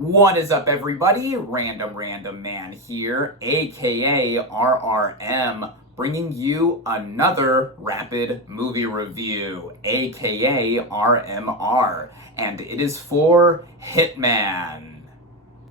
What is up, everybody? Random Random Man here, aka RRM, bringing you another rapid movie review, aka RMR, and it is for Hitman.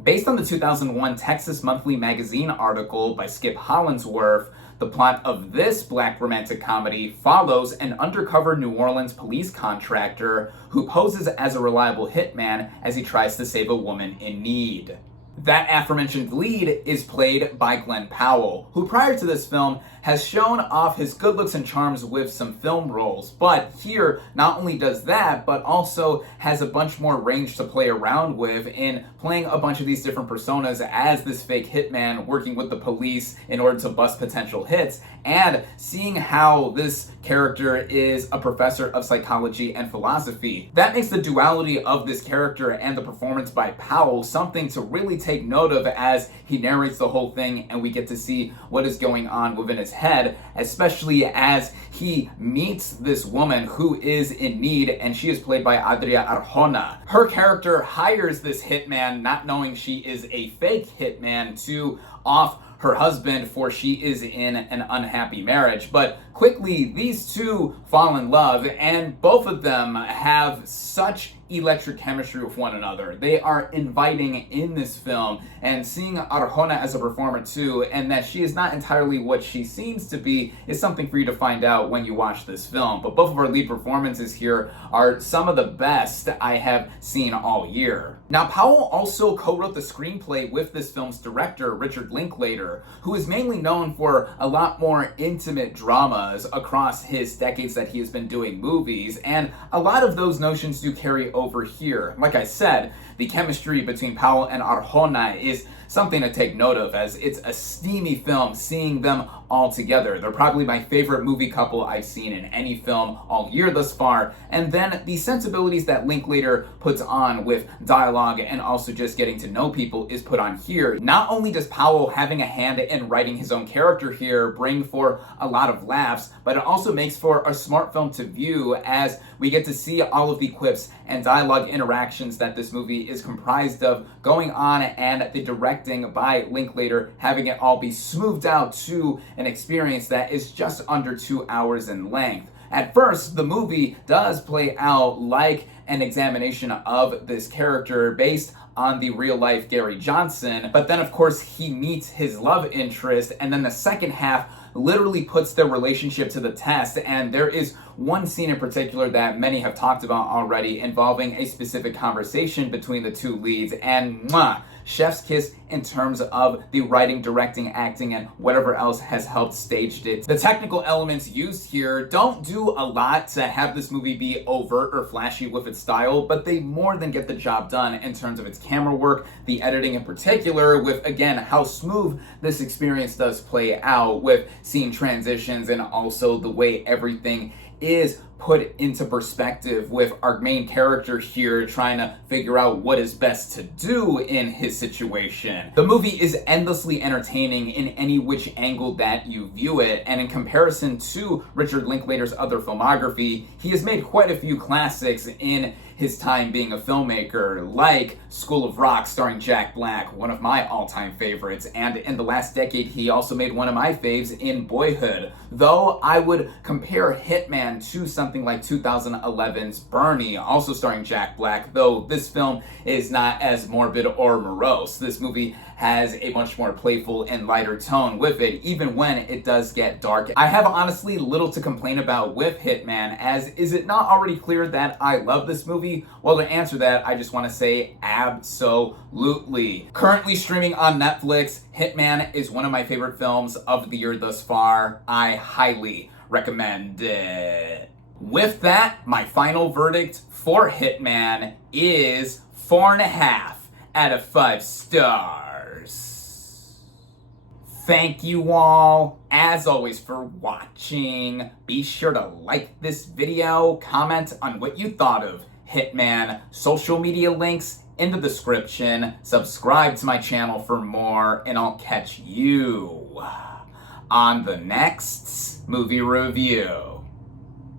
Based on the 2001 Texas Monthly Magazine article by Skip Hollandsworth, the plot of this black romantic comedy follows an undercover New Orleans police contractor who poses as a reliable hitman as he tries to save a woman in need. That aforementioned lead is played by Glenn Powell, who prior to this film has shown off his good looks and charms with some film roles, but here not only does that, but also has a bunch more range to play around with in playing a bunch of these different personas as this fake hitman working with the police in order to bust potential hits, and seeing how this character is a professor of psychology and philosophy. That makes the duality of this character and the performance by Powell something to really take note of as he narrates the whole thing and we get to see what is going on within his head, especially as he meets this woman who is in need, and she is played by Adria Arjona. Her character hires this hitman not knowing she is a fake hitman to off her husband, for she is in an unhappy marriage. But quickly, these two fall in love, and both of them have such electric chemistry with one another. They are inviting in this film, and seeing Arjona as a performer too, and that she is not entirely what she seems to be, is something for you to find out when you watch this film. But both of our lead performances here are some of the best I have seen all year. Now, Powell also co-wrote the screenplay with this film's director, Richard Linklater, who is mainly known for a lot more intimate dramas across his decades that he has been doing movies, and a lot of those notions do carry over here. Like I said, the chemistry between Powell and Arjona is something to take note of, as it's a steamy film seeing them all together. They're probably my favorite movie couple I've seen in any film all year thus far. And then the sensibilities that Linklater puts on with dialogue and also just getting to know people is put on here. Not only does Powell having a hand in writing his own character here bring for a lot of laughs, but it also makes for a smart film to view, as we get to see all of the quips and dialogue interactions that this movie is comprised of going on, and the directing by Linklater having it all be smoothed out to an experience that is just under 2 hours in length. At first, the movie does play out like an examination of this character based on the real-life Gary Johnson, but then of course he meets his love interest, and then the second half literally puts their relationship to the test. And there is one scene in particular that many have talked about already involving a specific conversation between the two leads, and chef's kiss in terms of the writing, directing, acting, and whatever else has helped staged it. The technical elements used here don't do a lot to have this movie be overt or flashy with its style, but they more than get the job done in terms of its camera work, the editing in particular, with, again, how smooth this experience does play out with scene transitions, and also the way everything is put into perspective with our main character here trying to figure out what is best to do in his situation. The movie is endlessly entertaining in any which angle that you view it, and in comparison to Richard Linklater's other filmography, he has made quite a few classics in his time being a filmmaker, like School of Rock starring Jack Black, one of my all-time favorites, and in the last decade he also made one of my faves in Boyhood. Though I would compare Hitman to something like 2011's Bernie, also starring Jack Black, though this film is not as morbid or morose. This movie has a much more playful and lighter tone with it, even when it does get dark. I have honestly little to complain about with Hitman, as is it not already clear that I love this movie? Well, to answer that, I just want to say absolutely. Currently streaming on Netflix, Hitman is one of my favorite films of the year thus far. I highly recommend it. With that, my final verdict for Hitman is 4.5 out of 5 stars. Thank you all, as always, for watching. Be sure to like this video, comment on what you thought of Hitman, social media links in the description, subscribe to my channel for more, and I'll catch you on the next movie review.